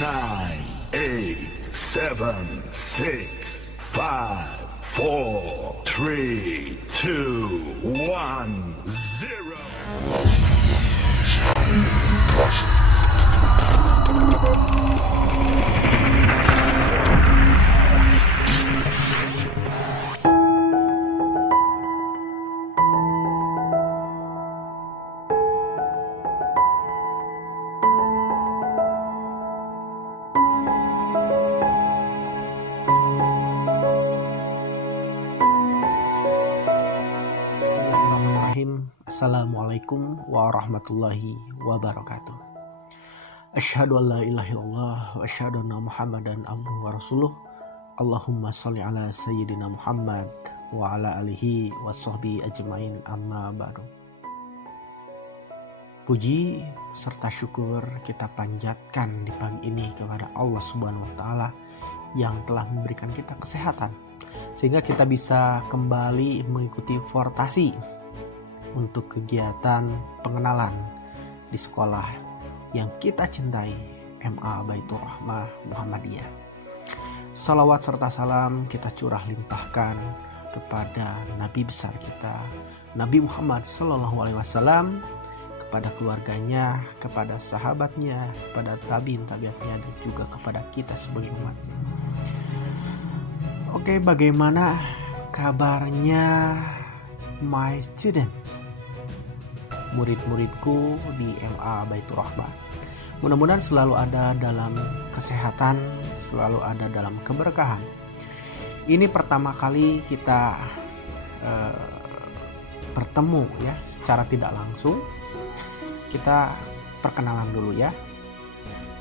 nine, eight, seven, six, five, four, three, two, one, zero. Assalamualaikum warahmatullahi wabarakatuh. Asyhadu an la ilaha illallah wa asyhadu anna Muhammadan abduhu wa rasuluh. Allahumma shalli ala sayyidina Muhammad wa ala alihi wa sahbihi ajmain, amma ba'du. Puji serta syukur kita panjatkan di pagi ini kepada Allah Subhanahu wa taala yang telah memberikan kita kesehatan sehingga kita bisa kembali mengikuti fortasi untuk kegiatan pengenalan di sekolah yang kita cintai, MA Baitur Rahmah Muhammadiyah. Salawat serta salam kita curah limpahkan kepada Nabi besar kita, Nabi Muhammad SAW, kepada keluarganya, kepada sahabatnya, kepada tabiin-tabiatnya, dan juga kepada kita sebagai umatnya. Oke, bagaimana kabarnya my students, murid-muridku di MA Baitur Rahmah? Mudah-mudahan selalu ada dalam kesehatan, selalu ada dalam keberkahan. Ini pertama kali kita bertemu ya secara tidak langsung. Kita perkenalan dulu ya.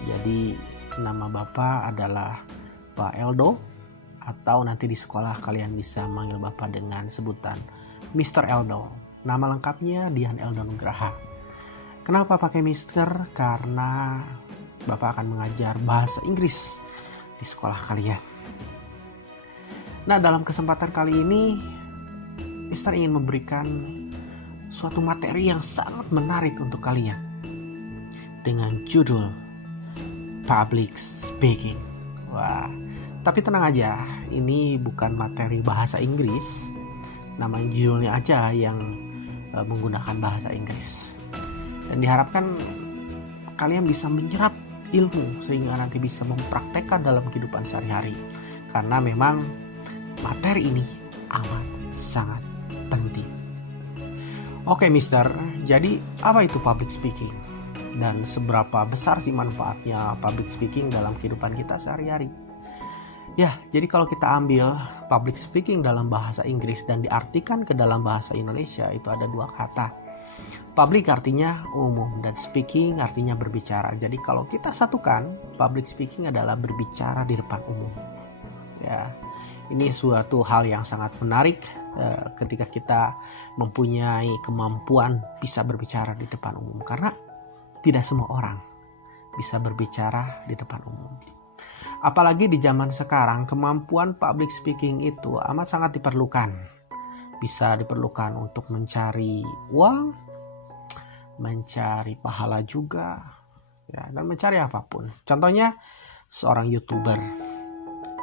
Jadi nama Bapak adalah Pak Eldo, atau nanti di sekolah kalian bisa manggil Bapak dengan sebutan Mr. Eldo. Nama lengkapnya Dian Eldo Nugraha. Kenapa pakai Mr? Karena Bapak akan mengajar bahasa Inggris di sekolah kalian. Nah, dalam kesempatan kali ini Mr. ingin memberikan suatu materi yang sangat menarik untuk kalian dengan judul Public Speaking. Wah, tapi tenang aja, ini bukan materi bahasa Inggris. Nama judulnya aja yang menggunakan bahasa Inggris. Dan diharapkan kalian bisa menyerap ilmu sehingga nanti bisa mempraktekkan dalam kehidupan sehari-hari. Karena memang materi ini amat sangat penting. Oke, Mister. Jadi apa itu public speaking? Dan seberapa besar sih manfaatnya public speaking dalam kehidupan kita sehari-hari? Ya, jadi kalau kita ambil public speaking dalam bahasa Inggris dan diartikan ke dalam bahasa Indonesia, itu ada dua kata. Public artinya umum dan speaking artinya berbicara. Jadi kalau kita satukan, public speaking adalah berbicara di depan umum. Ya, ini suatu hal yang sangat menarik ketika kita mempunyai kemampuan bisa berbicara di depan umum, karena tidak semua orang bisa berbicara di depan umum. Apalagi di zaman sekarang, kemampuan public speaking itu amat sangat diperlukan. Bisa diperlukan untuk mencari uang, mencari pahala juga, ya, dan mencari apapun. Contohnya seorang YouTuber,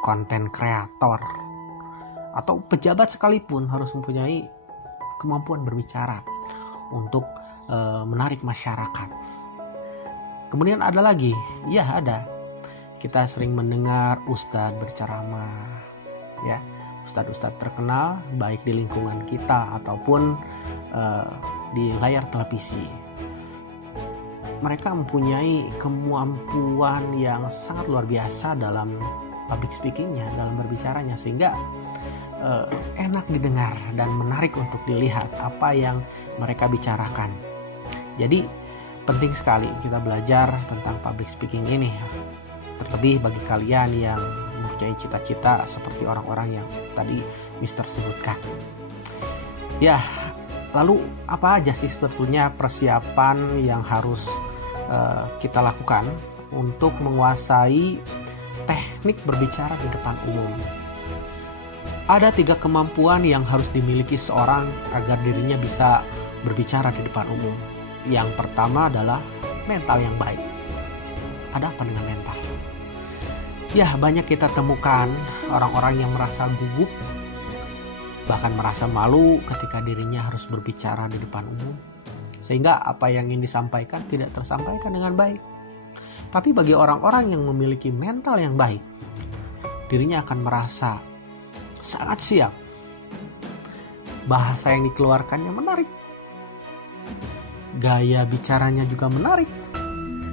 konten kreator, atau pejabat sekalipun harus mempunyai kemampuan berbicara untuk menarik masyarakat. Kemudian ada lagi, ya ada. Kita sering mendengar ustadz berceramah, ya, ustadz-ustadz terkenal baik di lingkungan kita ataupun di layar televisi. Mereka mempunyai kemampuan yang sangat luar biasa dalam public speakingnya, dalam berbicaranya, sehingga enak didengar dan menarik untuk dilihat apa yang mereka bicarakan. Jadi penting sekali kita belajar tentang public speaking ini. Terlebih bagi kalian yang mempunyai cita-cita seperti orang-orang yang tadi Mister sebutkan. Ya, lalu apa aja sih sebetulnya persiapan yang harus kita lakukan untuk menguasai teknik berbicara di depan umum? Ada 3 kemampuan yang harus dimiliki seorang agar dirinya bisa berbicara di depan umum. Yang pertama adalah mental yang baik. Ada apa dengan mental? Ya, banyak kita temukan orang-orang yang merasa gugup, bahkan merasa malu ketika dirinya harus berbicara di depan umum, sehingga apa yang ingin disampaikan tidak tersampaikan dengan baik. Tapi bagi orang-orang yang memiliki mental yang baik, dirinya akan merasa sangat siap. Bahasa yang dikeluarkannya menarik, gaya bicaranya juga menarik,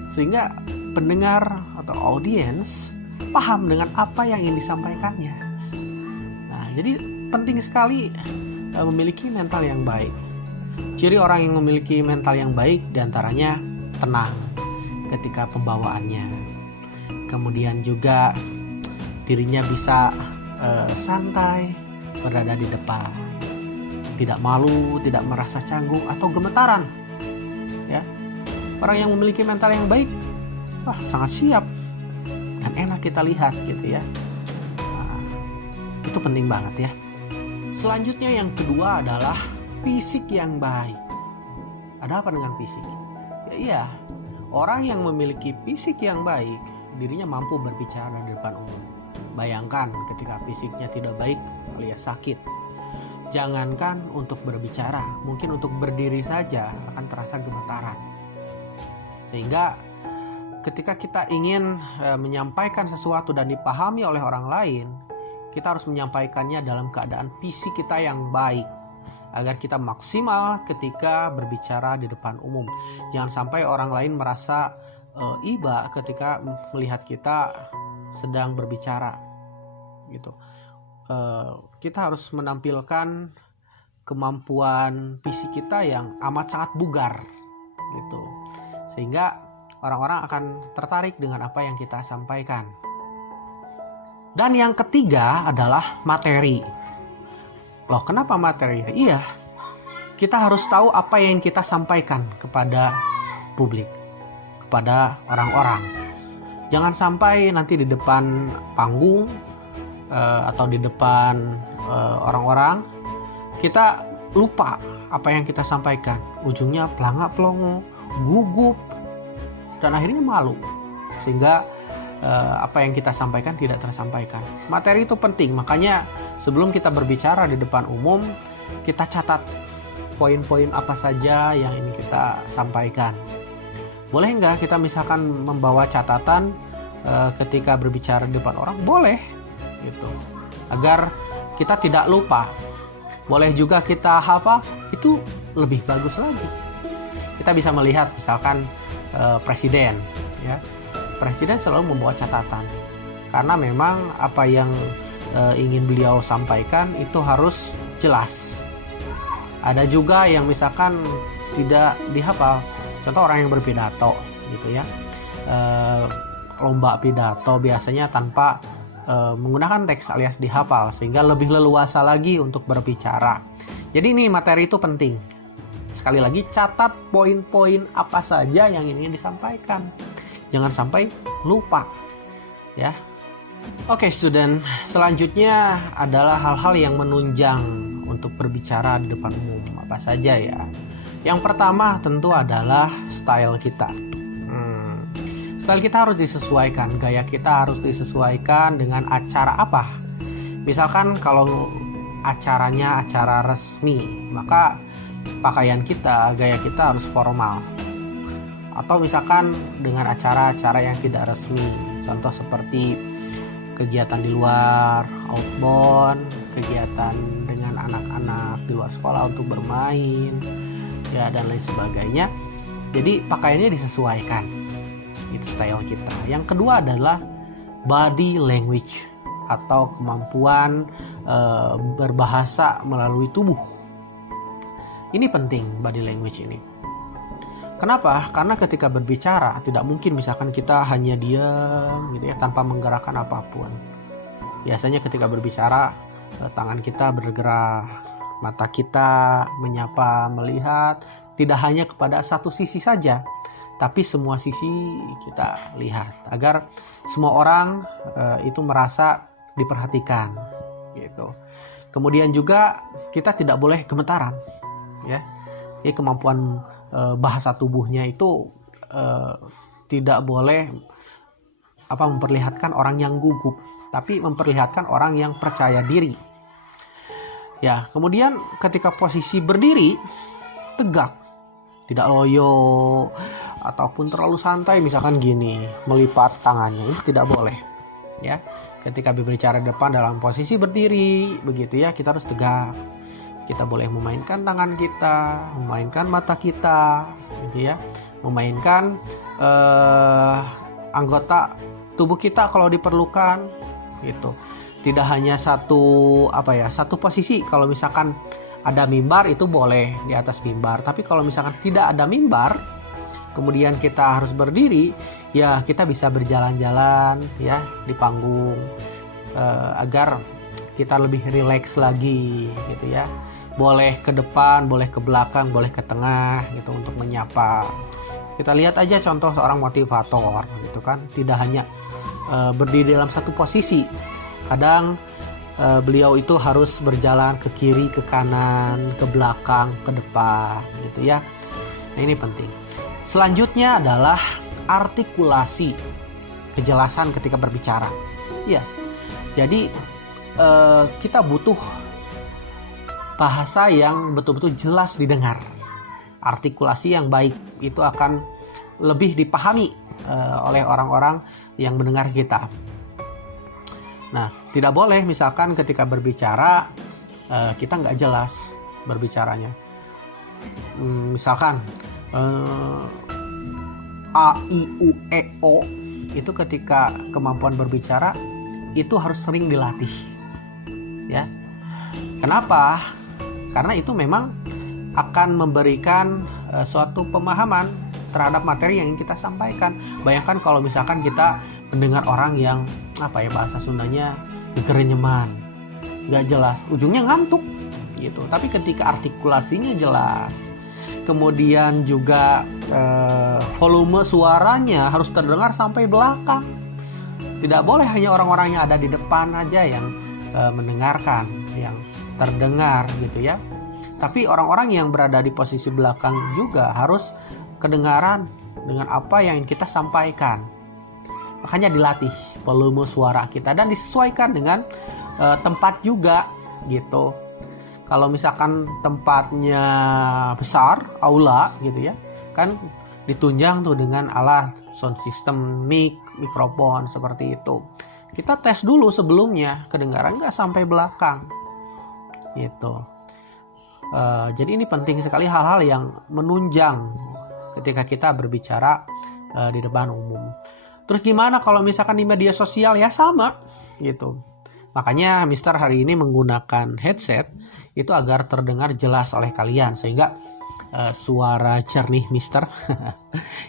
sehingga pendengar atau audiens paham dengan apa yang ingin disampaikannya. Nah, jadi penting sekali memiliki mental yang baik. Ciri orang yang memiliki mental yang baik diantaranya tenang ketika pembawaannya. Kemudian juga dirinya bisa santai berada di depan, tidak malu, tidak merasa canggung atau gemetaran. Ya, orang yang memiliki mental yang baik, sangat siap dan enak kita lihat gitu ya. Nah, itu penting banget ya. Selanjutnya yang kedua adalah fisik yang baik. Ada apa dengan fisik? Ya iya, orang yang memiliki fisik yang baik, dirinya mampu berbicara di depan umum. Bayangkan ketika fisiknya tidak baik alias sakit. Jangankan untuk berbicara, mungkin untuk berdiri saja akan terasa gemetaran. Sehingga ketika kita ingin menyampaikan sesuatu dan dipahami oleh orang lain, kita harus menyampaikannya dalam keadaan fisik kita yang baik, agar kita maksimal ketika berbicara di depan umum. Jangan sampai orang lain merasa iba ketika melihat kita sedang berbicara gitu. Kita harus menampilkan kemampuan fisik kita yang amat sangat bugar gitu, sehingga orang-orang akan tertarik dengan apa yang kita sampaikan. Dan yang ketiga adalah materi. Loh, kenapa materi? Iya, kita harus tahu apa yang kita sampaikan kepada publik, kepada orang-orang. Jangan sampai nanti di depan panggung atau di depan orang-orang kita lupa apa yang kita sampaikan. Ujungnya pelangak-pelongo, gugup, dan akhirnya malu, sehingga apa yang kita sampaikan tidak tersampaikan. Materi itu penting, makanya sebelum kita berbicara di depan umum, kita catat poin-poin apa saja yang ingin kita sampaikan. Boleh nggak kita misalkan membawa catatan ketika berbicara di depan orang? Boleh, gitu, agar kita tidak lupa. Boleh juga kita hafal, itu lebih bagus lagi. Kita bisa melihat misalkan presiden, ya, presiden selalu membawa catatan karena memang apa yang ingin beliau sampaikan itu harus jelas. Ada juga yang misalkan tidak dihafal, contoh orang yang berpidato gitu ya, lomba pidato biasanya tanpa menggunakan teks alias dihafal, sehingga lebih leluasa lagi untuk berbicara. Jadi ini materi itu penting. Sekali lagi, catat poin-poin apa saja yang ingin disampaikan. Jangan sampai lupa, ya. Oke, student. Selanjutnya adalah hal-hal yang menunjang untuk berbicara di depan umum. Apa saja ya? Yang pertama tentu adalah style kita. Style kita harus disesuaikan. Gaya kita harus disesuaikan dengan acara apa. Misalkan kalau acaranya acara resmi, maka pakaian kita, gaya kita harus formal. Atau misalkan dengan acara-acara yang tidak resmi, contoh seperti kegiatan di luar, outbound, kegiatan dengan anak-anak di luar sekolah untuk bermain, ya, dan lain sebagainya. Jadi pakaiannya disesuaikan, itu style kita. Yang kedua adalah body language atau kemampuan berbahasa melalui tubuh. Ini penting, body language ini. Kenapa? Karena ketika berbicara tidak mungkin misalkan kita hanya diam gitu ya, tanpa menggerakkan apapun. Biasanya ketika berbicara tangan kita bergerak, mata kita menyapa, melihat, tidak hanya kepada satu sisi saja, tapi semua sisi kita lihat agar semua orang itu merasa diperhatikan gitu. Kemudian juga kita tidak boleh gemetaran, ya. Jadi kemampuan bahasa tubuhnya itu tidak boleh memperlihatkan orang yang gugup, tapi memperlihatkan orang yang percaya diri. Ya, kemudian ketika posisi berdiri tegak, tidak loyo ataupun terlalu santai, misalkan gini, melipat tangannya, itu tidak boleh. Ya, ketika berbicara di depan dalam posisi berdiri begitu ya, kita harus tegak. Kita boleh memainkan tangan kita, memainkan mata kita, gitu ya, memainkan anggota tubuh kita kalau diperlukan, gitu. Tidak hanya satu posisi. Kalau misalkan ada mimbar itu boleh di atas mimbar, tapi kalau misalkan tidak ada mimbar, kemudian kita harus berdiri, ya kita bisa berjalan-jalan ya di panggung agar kita lebih rileks lagi, gitu ya. Boleh ke depan, boleh ke belakang, boleh ke tengah, gitu, untuk menyapa. Kita lihat aja contoh seorang motivator, gitu kan, tidak hanya berdiri dalam satu posisi. Kadang beliau itu harus berjalan ke kiri, ke kanan, ke belakang, ke depan, gitu ya. Nah, ini penting. Selanjutnya adalah artikulasi, kejelasan ketika berbicara. Ya, jadi kita butuh bahasa yang betul-betul jelas didengar. Artikulasi yang baik itu akan lebih dipahami oleh orang-orang yang mendengar kita. Nah, tidak boleh misalkan ketika berbicara kita nggak jelas berbicaranya. Misalkan A, I, U, E, O itu ketika kemampuan berbicara itu harus sering dilatih. Ya, kenapa? Karena itu memang akan memberikan suatu pemahaman terhadap materi yang ingin kita sampaikan. Bayangkan kalau misalkan kita mendengar orang yang bahasa Sundanya kegerenyeman, nggak jelas, ujungnya ngantuk, gitu. Tapi ketika artikulasinya jelas, kemudian juga volume suaranya harus terdengar sampai belakang. Tidak boleh hanya orang-orang yang ada di depan aja yang mendengarkan, yang terdengar, gitu ya. Tapi orang-orang yang berada di posisi belakang juga harus kedengaran dengan apa yang ingin kita sampaikan. Makanya dilatih volume suara kita dan disesuaikan dengan tempat juga, gitu. Kalau misalkan tempatnya besar, aula, gitu ya, kan ditunjang tuh dengan alat sound system, mikrofon seperti itu. Kita tes dulu sebelumnya, kedengaran nggak sampai belakang, gitu. Jadi ini penting sekali hal-hal yang menunjang ketika kita berbicara di depan umum. Terus gimana kalau misalkan di media sosial? Ya sama, gitu. Makanya Mister hari ini menggunakan headset itu agar terdengar jelas oleh kalian, sehingga suara jernih Mister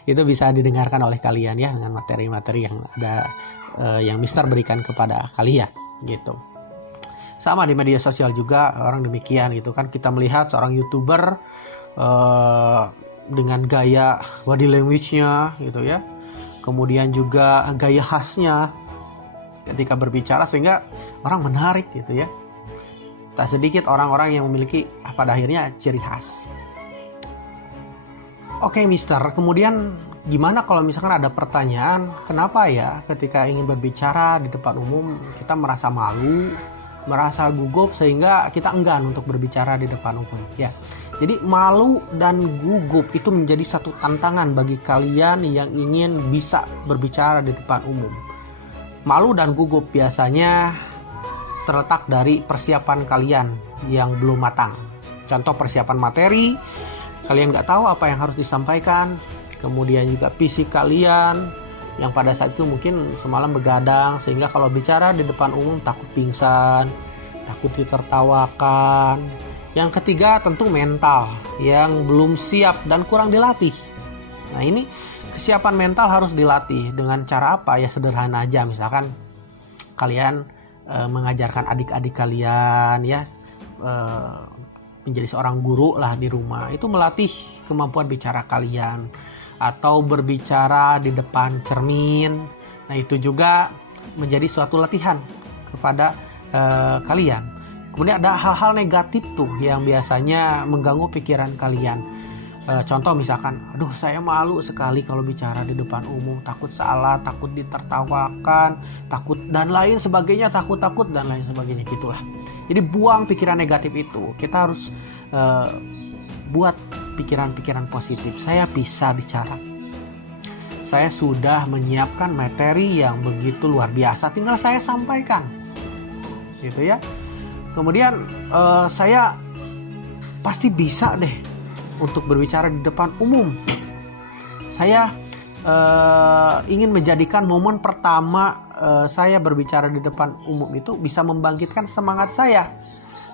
itu bisa didengarkan oleh kalian ya, dengan materi-materi yang ada yang Mister berikan kepada kalian, gitu. Sama di media sosial juga orang demikian, gitu kan. Kita melihat seorang YouTuber dengan gaya body language-nya, gitu ya. Kemudian juga gaya khasnya ketika berbicara, sehingga orang menarik, gitu ya. Tak sedikit orang-orang yang memiliki pada akhirnya ciri khas. Oke Mister, kemudian gimana kalau misalkan ada pertanyaan, kenapa ya ketika ingin berbicara di depan umum kita merasa malu, merasa gugup, sehingga kita enggan untuk berbicara di depan umum? Ya, jadi malu dan gugup itu menjadi satu tantangan bagi kalian yang ingin bisa berbicara di depan umum. Malu dan gugup biasanya terletak dari persiapan kalian yang belum matang. Contoh persiapan materi, kalian nggak tahu apa yang harus disampaikan. Kemudian juga fisik kalian yang pada saat itu mungkin semalam begadang, sehingga kalau bicara di depan umum takut pingsan, takut ditertawakan. Yang ketiga tentu mental yang belum siap dan kurang dilatih. Nah, ini kesiapan mental harus dilatih dengan cara apa? Ya sederhana aja, misalkan kalian mengajarkan adik-adik kalian ya, menjadi seorang guru lah di rumah, itu melatih kemampuan bicara kalian. Atau berbicara di depan cermin, nah itu juga menjadi suatu latihan kepada kalian. Kemudian ada hal-hal negatif tuh yang biasanya mengganggu pikiran kalian. Contoh misalkan, aduh saya malu sekali kalau bicara di depan umum, takut salah, takut ditertawakan, takut dan lain sebagainya, takut dan lain sebagainya gitulah. Jadi buang pikiran negatif itu. Kita harus buat pikiran-pikiran positif. Saya bisa bicara. Saya sudah menyiapkan materi yang begitu luar biasa, tinggal saya sampaikan. Gitu ya. Kemudian saya pasti bisa deh untuk berbicara di depan umum. Saya ingin menjadikan momen pertama saya berbicara di depan umum itu bisa membangkitkan semangat saya,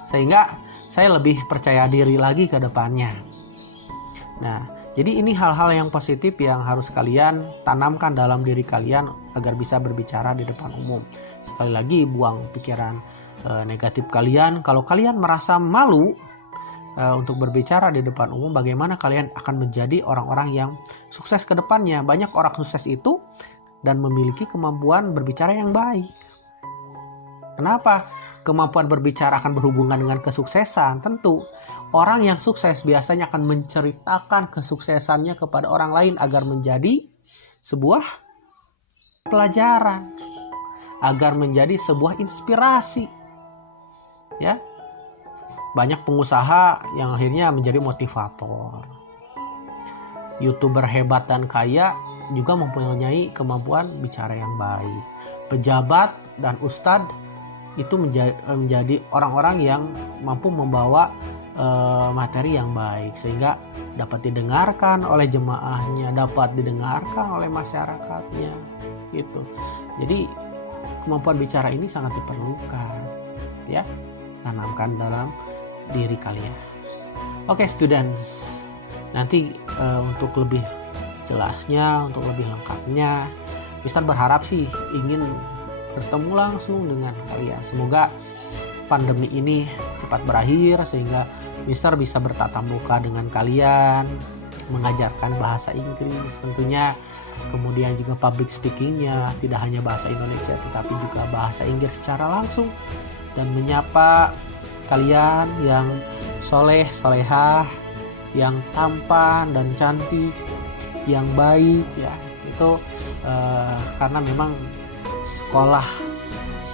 sehingga saya lebih percaya diri lagi ke depannya. Nah, jadi ini hal-hal yang positif yang harus kalian tanamkan dalam diri kalian agar bisa berbicara di depan umum. Sekali lagi, buang pikiran negatif kalian. Kalau kalian merasa malu untuk berbicara di depan umum, bagaimana kalian akan menjadi orang-orang yang sukses ke depannya. Banyak orang sukses itu dan memiliki kemampuan berbicara yang baik. Kenapa? Kemampuan berbicara akan berhubungan dengan kesuksesan. Tentu, orang yang sukses biasanya akan menceritakan kesuksesannya kepada orang lain agar menjadi sebuah pelajaran, agar menjadi sebuah inspirasi. Ya. Banyak pengusaha yang akhirnya menjadi motivator. YouTuber hebat dan kaya juga mempunyai kemampuan bicara yang baik. Pejabat dan ustadz itu menjadi orang-orang yang mampu membawa materi yang baik sehingga dapat didengarkan oleh jemaahnya, dapat didengarkan oleh masyarakatnya gitu. Jadi kemampuan bicara ini sangat diperlukan, ya. Tanamkan dalam diri kalian. Oke, students. Nanti untuk lebih jelasnya, untuk lebih lengkapnya, Mister berharap sih ingin bertemu langsung dengan kalian. Semoga pandemi ini cepat berakhir sehingga Mister bisa bertatap muka dengan kalian, mengajarkan bahasa Inggris tentunya, kemudian juga public speakingnya tidak hanya bahasa Indonesia tetapi juga bahasa Inggris secara langsung, dan menyapa kalian yang soleh, solehah, yang tampan dan cantik, yang baik ya. Itu karena memang sekolah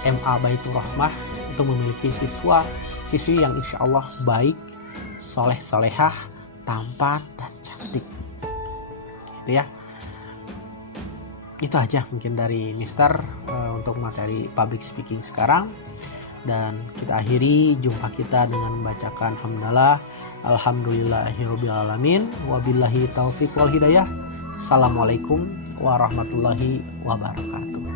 MA Baitur Rahmah itu memiliki siswi yang insya Allah baik, soleh, solehah, tampan dan cantik. Gitu ya. Itu aja mungkin dari Mister untuk materi public speaking sekarang. Dan kita akhiri jumpa kita dengan membacakan hamdalah alhamdulillahirabbil alamin wabillahi taufik wal hidayah. Assalamualaikum warahmatullahi wabarakatuh.